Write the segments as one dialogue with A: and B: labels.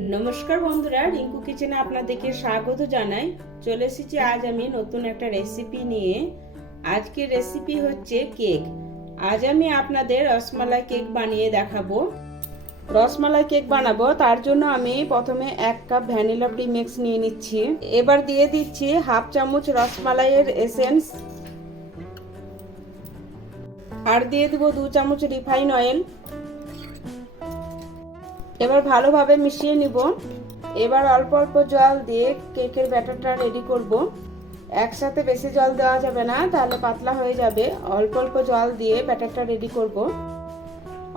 A: নমস্কার বন্ধুরা, রিঙ্কু কিচেনে আপনাদেরকে স্বাগত জানাই। চলে এসেছি আজ আমি নতুন একটা রেসিপি নিয়ে। আজকের রেসিপি হচ্ছে কেক আজ আমি আপনাদের রসমালাই কেক বানিয়ে দেখাবো। রসমালাই কেক বানাবো, তার জন্য আমি প্রথমে এক কাপ ভ্যানিলা প্রিমিক্স নিয়ে নিচ্ছি। এবার দিয়ে দিচ্ছি হাফ চামচ রসমালাইয়ের এসেন্স আর দিয়ে দেবো দু চামচ রিফাইন অয়েল এবার ভালোভাবে মিশিয়ে নিব। এবার অল্প অল্প জল দিয়ে কেকের ব্যাটারটা রেডি করব। একসাথে বেশি জল দেওয়া যাবে না, তাহলে পাতলা হয়ে যাবে। অল্প অল্প জল দিয়ে ব্যাটারটা রেডি করব।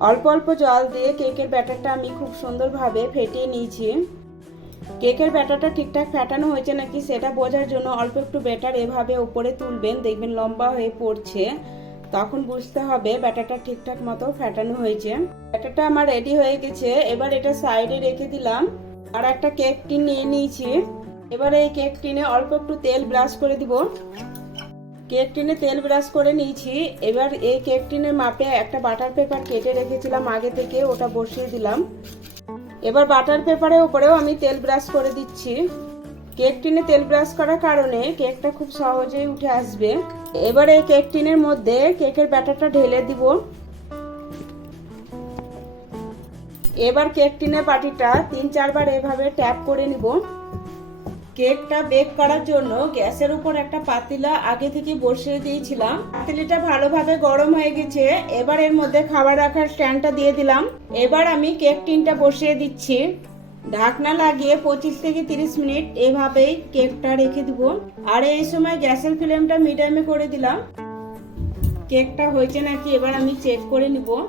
A: অল্প অল্প জল দিয়ে কেকের ব্যাটারটা আমি খুব সুন্দরভাবে ফেটিয়ে নিয়েছি। কেকের ব্যাটারটা ঠিকঠাক ফেটানো হয়েছে নাকি সেটা বোঝার জন্য অল্প একটু ব্যাটার এভাবে উপরে তুলবেন, দেখবেন লম্বা হয়ে পড়ছে। তখন বুঝতে হবে ব্যাটারটা ঠিকঠাক মতো ফেটানো হয়েছে। ব্যাটারটা আমার রেডি হয়ে গেছে। এবার এটা সাইডে রেখে দিলাম। আর একটা কেক টিন নিয়ে নিয়েছি। এবার এই কেক টিনে অল্প একটু তেল ব্রাশ করে দিব। কেক টিনে তেল ব্রাশ করে নিয়েছি। এবার এই কেক টিনের মাপে একটা বাটার পেপার কেটে রেখেছিলাম আগে থেকে, ওটা বসিয়ে দিলাম। এবার বাটার পেপারের উপরেও আমি তেল ব্রাশ করে দিচ্ছি। কেক টিনে তেল ব্রাশ করার কারণে কেকটা খুব সহজেই উঠে আসবে। এবারে কেক টিনের মধ্যে কেকের ব্যাটারটা ঢেলে দিব। এবার কেক টিনের বাটিটা তিন চারবার এভাবে ট্যাপ করে নিব। কেকটা বেক করার জন্য গ্যাসের উপর একটা পাতিলা আগে থেকে বসিয়ে দিয়েছিলাম। পাতিলিটা ভালোভাবে গরম হয়ে গেছে। এবার এর মধ্যে খাবার রাখার স্ট্যান্ডটা দিয়ে দিলাম। এবার আমি কেক টিনটা বসিয়ে দিচ্ছি। ঢাকনা লাগিয়ে পঁচিশ থেকে তিরিশ মিনিট এভাবেই কেকটা রেখে দিব। আর এই সময় গ্যাসের ফ্লেমটা মিডিয়ামে করে দিলাম। কেকটা হয়েছে নাকি এবার আমি চেক করে নিব।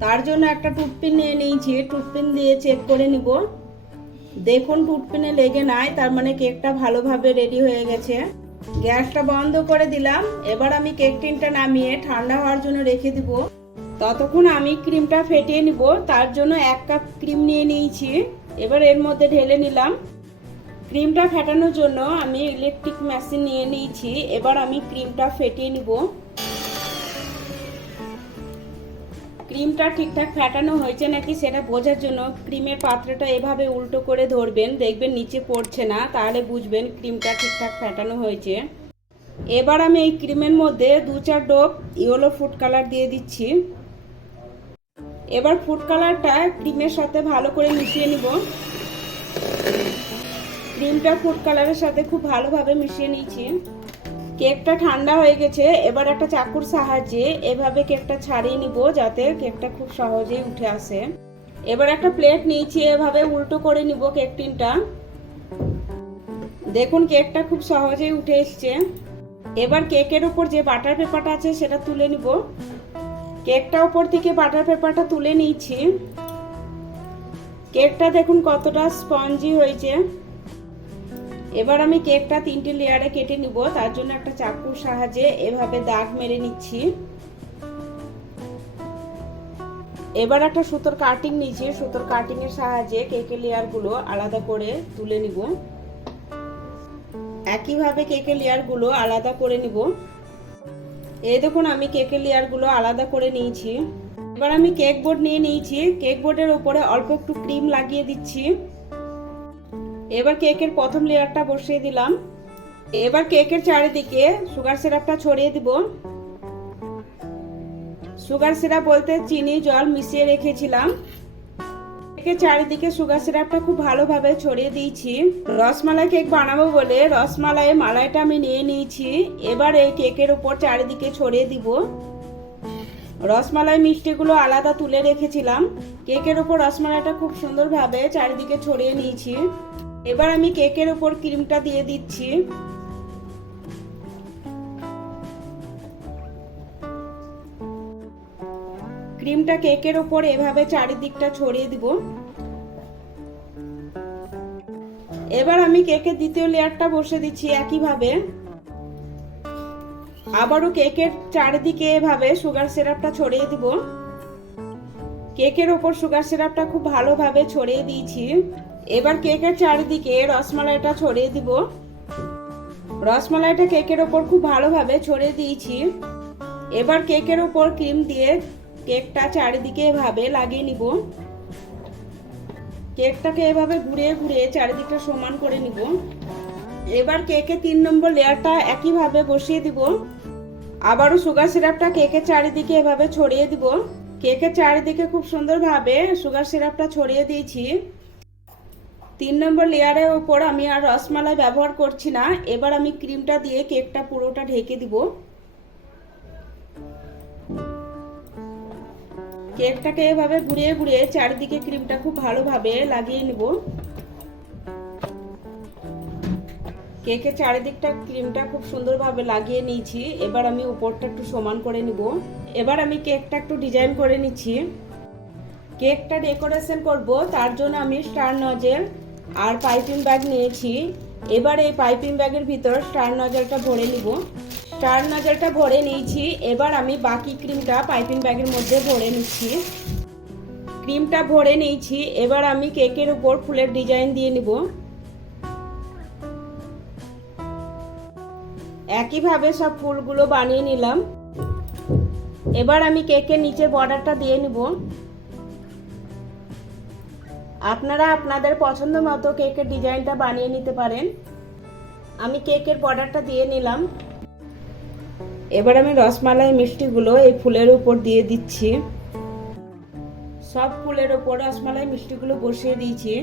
A: তার জন্য একটা টুথপিন নিয়ে নিয়েছি। টুথপিন দিয়ে চেক করে নিব। দেখুন টুথপিনে লেগে নাই, তার মানে কেকটা ভালোভাবে রেডি হয়ে গেছে। গ্যাসটা বন্ধ করে দিলাম। এবার আমি কেক টিনটা নামিয়ে ঠান্ডা হওয়ার জন্য রেখে দিব। ততক্ষণ আমি ক্রিমটা ফেটিয়ে নিব, তার জন্য এক কাপ ক্রিম নিয়ে নিয়েছি। এবার এর মধ্যে ঢেলে নিলাম। ক্রিমটা ফেটানোর জন্য আমি ইলেকট্রিক মেশিন নিয়ে নিয়েছি, এবার আমি ক্রিমটা ফেটিয়ে নিব। ক্রিমটা ঠিকঠাক ফেটানো হয়েছে নাকি সেটা বোঝার জন্য ক্রিমের পাত্রটা এভাবে উল্টো করে ধরবেন, দেখবেন নিচে পড়ছে না, তাহলে বুঝবেন ক্রিমটা ঠিকঠাক ফেটানো হয়েছে। এবার আমি এই ক্রিমের মধ্যে দু চার ডোপ ইয়েলো ফুড কালার দিয়ে দিচ্ছি। এবার ফুড কালারটা ক্রিমের সাথে ভালো করে মিশিয়ে নিব। ক্রিমটা ফুড কালারের সাথে খুব ভালোভাবে মিশিয়ে নিয়েছি। কেকটা ঠান্ডা হয়ে গেছে, এবার একটা চাকুর সাহায্যে এভাবে কেকটা ছাড়িয়ে নিব যাতে কেকটা খুব সহজেই উঠে আসে। এবার একটা প্লেট নিয়েছি, এভাবে উল্টো করে নিব কেক টিনটা। দেখুন, কেকটা খুব সহজেই উঠে এসছে। এবার কেকের উপর যে বাটার পেপারটা আছে সেটা তুলে নিব। কেকটা উপর থেকে বাটার পেপারটা তুলে নিয়েছি কেকটা দেখুন কতটা স্পঞ্জি হয়েছে। এবার আমি কেকটা তিনটে লেয়ারে কেটে নিব, তার জন্য একটা চাকুর সাহায্যে এভাবে দাগ মেরে নিচ্ছি। এবার একটা সুতোর কাটিং নিচ্ছি, সুতোর কাটিং এর সাহায্যে কেকের লেয়ারগুলো আলাদা করে তুলে নিব। একইভাবে কেকের লেয়ারগুলো আলাদা করে নিব। এই দেখুন, আমি কেকের লেয়ারগুলো আলাদা করে নিয়েছি। এবার আমি কেক বোর্ড নিয়ে নিয়েছি। কেক বোর্ডের উপরে অল্প একটু ক্রিম লাগিয়ে দিচ্ছি। এবার কেকের প্রথম লেয়ারটা বসিয়ে দিলাম। এবার কেকের চারিদিকে সুগার সিরাপটা ছড়িয়ে দিব। সুগার সিরাপ বলতে চিনি, জল মিশিয়ে রেখেছিলাম। কেকের চারিদিকে সুগার সিরাপটা খুব ভালোভাবে ছড়িয়ে দিয়েছি। রসমালাই কেক বানাবো বলে রসমালাই মালাইটা আমি নিয়ে নিয়েছি। এবার এই কেকের উপর চারিদিকে ছড়িয়ে দিব। রসমালাই মিষ্টিগুলো আলাদা তুলে রেখেছিলাম। কেকের উপর রসমালাইটা খুব সুন্দরভাবে চারিদিকে ছড়িয়ে নিয়েছি। এবার আমি কেকের উপর ক্রিমটা দিয়ে দিচ্ছি। ক্রিমটা কেকের উপর এভাবে চারিদিকটা ছড়িয়ে দিব। এবার আমি কেকের দ্বিতীয় লেয়ারটা বসে দিচ্ছি একইভাবে। আবারও কেকের চারিদিকে এভাবে সুগার সিরাপটা ছড়িয়ে দিব। কেকের ওপর সুগার সিরাপটা খুব ভালোভাবে ছড়িয়ে দিয়েছি। এবার কেকের চারিদিকে রসমালাইটা ছড়িয়ে দিব। রসমালাইটা কেকের ওপর খুব ভালোভাবে ছড়িয়ে দিয়েছি। এবার কেকের ওপর ক্রিম দিয়ে কেকটা চারিদিকে এভাবে লাগিয়ে নিব। কেকটাকে এভাবে ঘুরিয়ে ঘুরিয়ে চারিদিকটা সমান করে নিব। এবার কেকে তিন নম্বর লেয়ারটা একইভাবে বসিয়ে দিব। আবারও সুগার সিরাপটা কেকের চারিদিকে এভাবে ছড়িয়ে দিব। কেকের চারিদিকে খুব সুন্দরভাবে সুগার সিরাপটা ছড়িয়ে দিয়েছি। তিন নম্বর লেয়ারের ওপর আমি আর রসমালাই ব্যবহার করছি না। এবার আমি ক্রিমটা দিয়ে কেকটা পুরোটা ঢেকে দিব। কেকটাকে এভাবে ঘুরিয়ে ঘুরিয়ে চারিদিকে ক্রিমটা খুব ভালোভাবে লাগিয়ে নেব। কেকের চারিদিকটা ক্রিমটা খুব সুন্দরভাবে লাগিয়ে নিয়েছি। এবার আমি উপরটা একটু সমান করে নিব। এবার আমি কেকটা একটু ডিজাইন করে নিচ্ছি। কেকটা ডেকোরেশন করব, তার জন্য আমি স্টার নজেল আর পাইপিং ব্যাগ নিয়েছি। এবার এই পাইপিং ব্যাগের ভিতর স্টার নজেলটা ভরে নিব। স্টার নজলটা ভরে নিয়েছি। এবার আমি বাকি ক্রিমটা পাইপিং ব্যাগের মধ্যে ভরে নিচ্ছি। ক্রিমটা ভরে নিয়েছি। এবার আমি কেকের উপর ফুলের ডিজাইন দিয়ে নিব। একইভাবে সব ফুলগুলো বানিয়ে নিলাম। এবার আমি কেকের নিচে বর্ডারটা দিয়ে নিব। আপনারা আপনাদের পছন্দ মতো কেকের ডিজাইনটা বানিয়ে নিতে পারেন। আমি কেকের বর্ডারটা দিয়ে নিলাম। এবার আমি রসমালাই মিষ্টিগুলো এই ফুলের উপর দিয়ে দিচ্ছি। সব ফুলের ওপর রসমালাই মিষ্টিগুলো বসিয়ে দিয়েছি।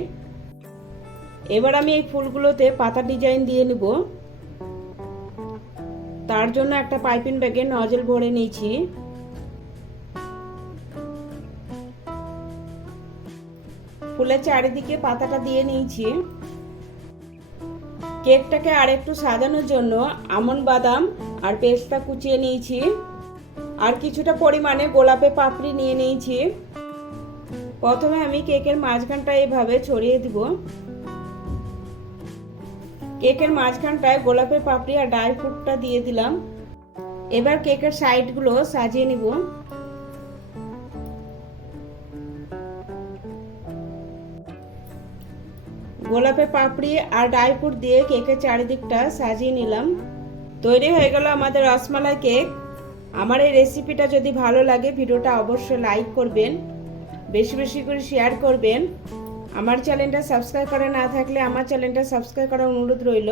A: এবার আমি এই ফুলগুলোতে পাতা ডিজাইন দিয়ে নিব। তার জন্য একটা পাইপিং ব্যাগে নজল ভরে নিয়েছি। ফুলের চারিদিকে পাতাটা দিয়ে নিয়েছি। কেকটাকে আর একটু সাজানোর জন্য আমন বাদাম আর পেস্তা কুচিয়ে নিয়েছি। আর কিছুটা পরিমাণে গোলাপে পাপড়ি নিয়ে নিয়েছি। প্রথমে আমি কেকের মাঝখানটা এভাবে ছড়িয়ে দিব। কেকের মাঝখানটায় গোলাপের পাপড়ি আর ড্রাই ফ্রুটটা দিয়ে দিলাম। এবার কেকের সাইডগুলো সাজিয়ে নিব। গোলাপের পাপড়ি আর ড্রাই ফ্রুট দিয়ে কেকের চারিদিকটা সাজিয়ে নিলাম। তৈরি হয়ে গেল আমাদের রসমালাই কেক। আমার এই রেসিপিটা যদি ভালো লাগে, ভিডিওটা অবশ্যই লাইক করবেন, বেশি বেশি করে শেয়ার করবেন। আমার চ্যানেলটা সাবস্ক্রাইব করা না থাকলে আমার চ্যানেলটা সাবস্ক্রাইব করার অনুরোধ রইল।